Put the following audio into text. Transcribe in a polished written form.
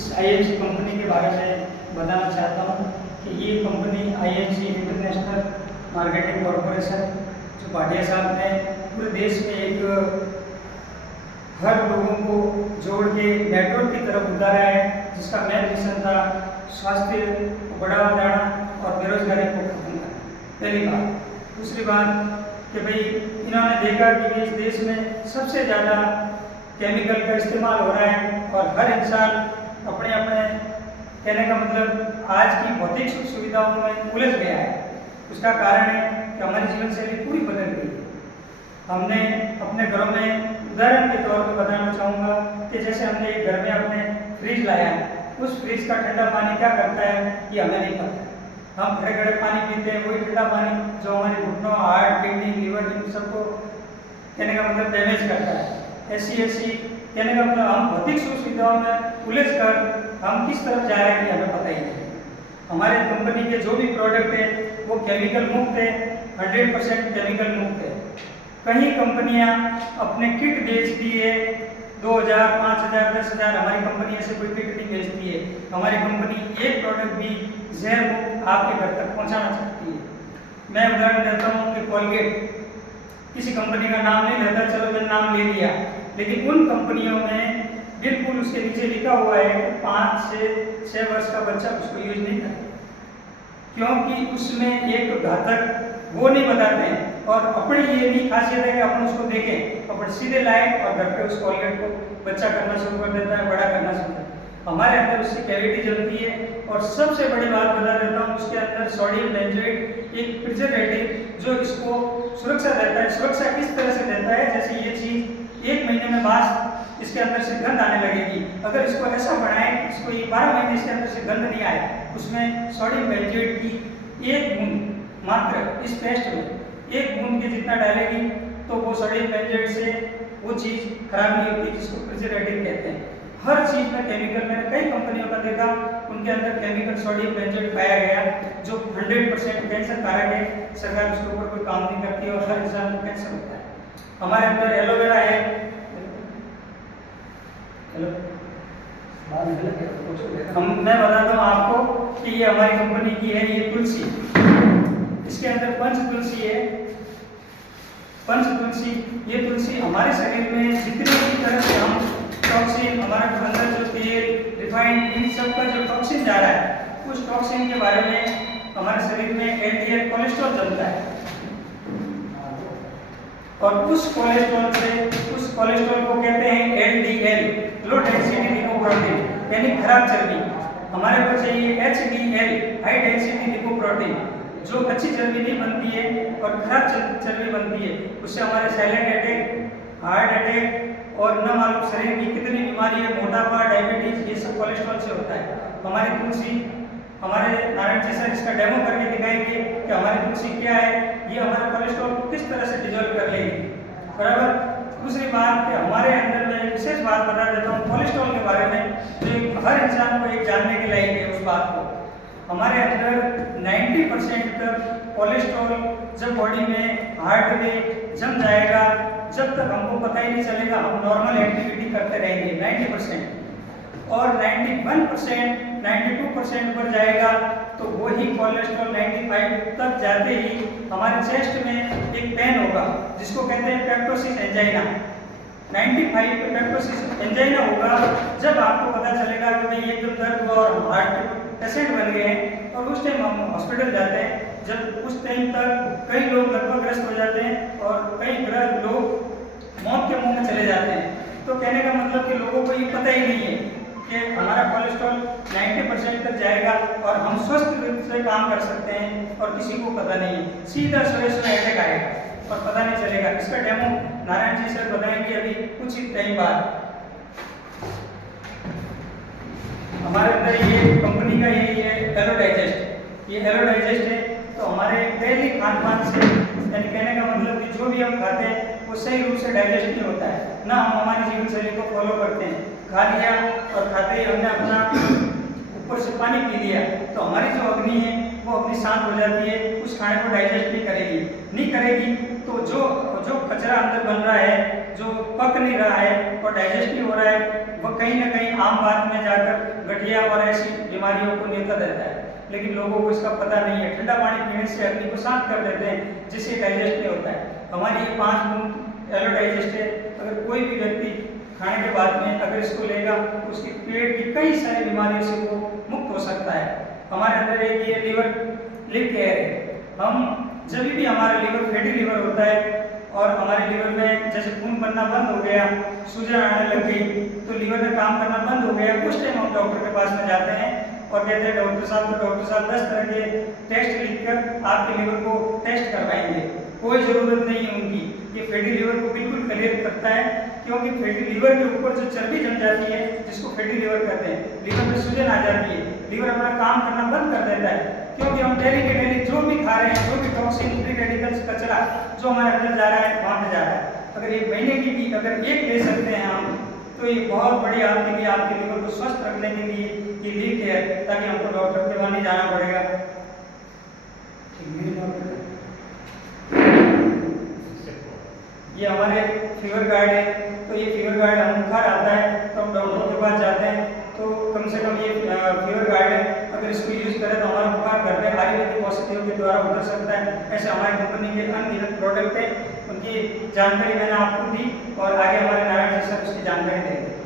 इस IMC company के बारे में बताना चाहता हूँ कि ये company IMC international marketing corporation जो भाटिया साहब ने पूरे देश में एक हर लोगों को जोड़ के नेटवर्क की तरफ उतारा है, जिसका मेन मिशन था स्वास्थ्य को बढ़ावा देना और बेरोजगारी को खत्म करना। पहली बात। दूसरी बात कि भाई इन्होंने देखा कि इस देश में सबसे ज़्यादा केमिकल का इस्तेमाल हो रहा है और हर इंसान अपने अपने कहने का मतलब आज की भौतिक सुख सुविधाओं में उलझ गया है। उसका कारण है कि हमारी जीवन शैली पूरी बदल गई है। हमने अपने घरों में उदाहरण के तौर पर बताना चाहूँगा कि जैसे हमने एक घर में अपने फ्रिज लाया है, उस फ्रिज का ठंडा पानी क्या करता है ये हमें नहीं पता। हम खड़े खड़े पानी पीते हैं, वही ठंडा पानी जो हमारे घुटनों, हार्ट, किडनी, लीवर इन सबको कहने का मतलब डैमेज करता है। ऐसी कहने का मतलब हम भौतिक सुख सुविधाओं में उलझ कर हम किस तरफ जा रहे हैं ये हमें पता ही नहीं। हमारे कंपनी के जो भी प्रोडक्ट है वो केमिकल मुक्त है, 100% केमिकल मुक्त है। कई कंपनियां अपने किट बेचती है 2000, 5000, 10,000, हमारी कंपनी ऐसे कोई किट नहीं बेचती है। हमारी कंपनी एक प्रोडक्ट भी जहर मुक्त आपके घर तक पहुंचाना चाहती है। मैं उदाहरण देता हूँ कि कोलगेट, किसी कंपनी का नाम नहीं लेता, चलो मैंने नाम ले लिया, लेकिन उन कंपनियों में बिल्कुल उसके नीचे लिखा हुआ है कि 5 से 6 वर्ष का बच्चा उसको यूज नहीं करे, क्योंकि उसमें एक घातक वो नहीं बताते हैं। और अपनी ये भी खासियत है कि अपन उसको देखें, अपन सीधे लाए और घर पे उस कोलगेट को बच्चा करना शुरू कर देता है, बड़ा करना शुरू करता है। हमारे अंदर उसकी कैविटी जलती है। और सबसे बड़ी बात बता देता हूँ, उसके अंदर सोडियम बेंजोएट एक प्रिजर्वेटिव जो इसको सुरक्षा देता है। सुरक्षा किस तरह से देता है, जैसे ये चीज़ 1 महीने में बाद इसके अंदर से गंध आने लगेगी। अगर इसको ऐसा बढ़ाएं कि इसको ये 12 महीने इसके अंदर से गंध नहीं आए, उसमें सोडियम बेंजोएट की 1 बूंद मात्र इस पेस्ट में 1 बूंद के जितना डालेगी तो वो सोडियम बेंजोएट से वो चीज़ खराब नहीं होती, जिसको प्रिजर्वेटिव कहते हैं। हर चीज़ में केमिकल, मैंने कई कंपनियों का देखा उनके अंदर केमिकल सोडियम बेंजोएट पाया गया जो 100% कैंसर कारक है। सरकार उसके ऊपर कोई काम नहीं करती और हर इंसान को कैंसर होता है। हमारे अंदर एलोवेरा है, मैं बताता हूँ आपको कि ये हमारी कंपनी की है, ये तुलसी, इसके अंदर पंच तुलसी है। पंच तुलसी, ये तुलसी हमारे शरीर में जितने भी तरह से हम टॉक्सिन, हमारे अंदर जो तेल, रिफाइंड, इन सब का जो टॉक्सिन जा रहा है, उस टॉक्सिन के बारे में हमारे शरीर में एलडीएल कोलेस्ट्रॉल जमता है और उस कोलेस्ट्रॉल से, उस कोलेस्ट्रॉल को कहते हैं एलडीएल, लो डेंसिटी लिपोप्रोटीन, यानी खराब चर्बी। हमारे को चाहिए एचडीएल, हाई डेंसिटी लिपोप्रोटीन, जो अच्छी चर्बी नहीं बनती है और खराब चर्बी बनती है। उससे हमारे साइलेंट अटैक, हार्ट अटैक और न मालूम शरीर की कितनी बीमारी है, मोटापा, डायबिटीज, ये सब कोलेस्ट्रॉल से होता है। हमारी तुलसी, हमारे नारायण जी सर इसका डेमो करके दिखाएंगे कि हमारी तुलसी क्या है, ये हमारे कोलेस्ट्रॉल को किस तरह से डिजोल्व कर लेगी। बराबर। दूसरी बात कि हमारे अंदर में विशेष बात बता देता हूँ कोलेस्ट्रॉल के बारे में, जो हर इंसान को एक जानने के लायक है उस बात को। हमारे अंदर 90% तक कोलेस्ट्रॉल जब बॉडी में, हार्ट में जम जाएगा, जब तक हमको पता ही नहीं चलेगा, हम नॉर्मल एक्टिविटी करते रहेंगे 90%, और 91%, 92% पर जाएगा तो वही कोलेस्ट्रॉल 95 तक जाते ही हमारे चेस्ट में एक पेन होगा जिसको कहते हैं पेप्टोसिस एंजाइना। 95 पे पेप्टोसिस एंजाइना होगा जब आपको पता चलेगा कि भाई एकदम दर्द हुआ और हार्ट पेशेंट बन गए हैं, और उस टाइम हम हॉस्पिटल जाते हैं। जब उस टाइम तक कई लोग लगभगग्रस्त हो जाते हैं और कई लोग मौत के मुंह में चले जाते हैं। तो कहने का मतलब कि लोगों को ये पता ही नहीं है कि हमारा कोलेस्ट्रॉल 90% तक जाएगा और हम स्वस्थ रूप से काम कर सकते हैं और किसी को पता नहीं है। सीधा सोए अटैक आएगा और पता नहीं चलेगा। इसका डेमो नारायण जी सर बताएंगे अभी कुछ ही टाइम बाद। हमारे अंदर ये कंपनी का ये हेलो डाइजेस्ट, ये हेलो डाइजेस्ट है। तो हमारे डेली खान पान से, यानी कहने का मतलब कि जो भी हम खाते हैं वो सही रूप से डाइजेस्ट नहीं होता है, ना हम हमारी जीवन शैली को फॉलो करते हैं। खा लिया और खाते ही हमने अपना ऊपर से पानी पी लिया तो हमारी जो अग्नि है वो अग्नि शांत हो जाती है, उस खाने को डाइजेस्ट नहीं करेगी तो जो कचरा अंदर बन रहा है, जो पक नहीं रहा है और डाइजेस्ट नहीं हो रहा है, वो कहीं ना कहीं आम बात में जाकर गठिया और ऐसी बीमारियों को न्योता देता है, लेकिन लोगों को इसका पता नहीं है। ठंडा पानी पीने से अग्नि को शांत कर देते हैं, जिससे डाइजेस्ट नहीं होता है। हमारी ये 5 बूंद एलो डाइजेस्ट है। अगर कोई भी व्यक्ति खाने के बाद में अगर इसको लेगा तो उसके पेट की कई सारी बीमारियों से वो मुक्त हो सकता है। हमारे अंदर एक ये लिवर लिव केयर है। हम जब भी हमारा लिवर फैटी लिवर होता है और हमारे लिवर में जैसे खून बनना बंद हो गया, सूजन आने लग गई, तो लिवर में काम करना बंद हो गया, उस टाइम हम डॉक्टर के पास में जाते हैं और कहते हैं डॉक्टर साहब, तो डॉक्टर साहब 10 तरह के टेस्ट लिखकर आपके लिवर को टेस्ट करवाएंगे। कोई ज़रूरत नहीं है उनकी। ये फैटी लिवर को बिल्कुल क्लियर करता है, क्योंकि फैटी लिवर के ऊपर जो चर्बी जम जाती है, जिसको फैटी लिवर कहते हैं, लिवर में सूजन आ जाती है, लिवर अपना काम करना बंद कर देता है, क्योंकि हम डेली के डेली जो भी खा रहे हैं, जो भी टॉक्सिन, फ्री रेडिकल्स, कचरा जो हमारे अंदर जा रहा है वहाँ पे जा रहा है। अगर एक महीने की भी अगर एक ले सकते हैं हम, तो ये बहुत बड़ी आपके लिए, आपके लिवर को स्वस्थ रखने के लिए ये लीक है, ताकि हमको डॉक्टर के वहाँ नहीं जाना पड़ेगा। ये हमारे फीवर गार्ड है। तो ये फीवर गार्ड हम बुखार आता है तो हम डॉक्टर के पास जाते हैं, तो कम से कम ये फीवर गार्ड है, अगर इसको यूज़ करें तो हमारा बुखार घर में आयुर्वेदिक औषधियों के द्वारा उतर सकता है। ऐसे हमारी कंपनी के अनगिनत प्रोडक्ट है, उनकी जानकारी मैंने आपको दी और आगे हमारे नारायण जी सर उसकी जानकारी देंगे।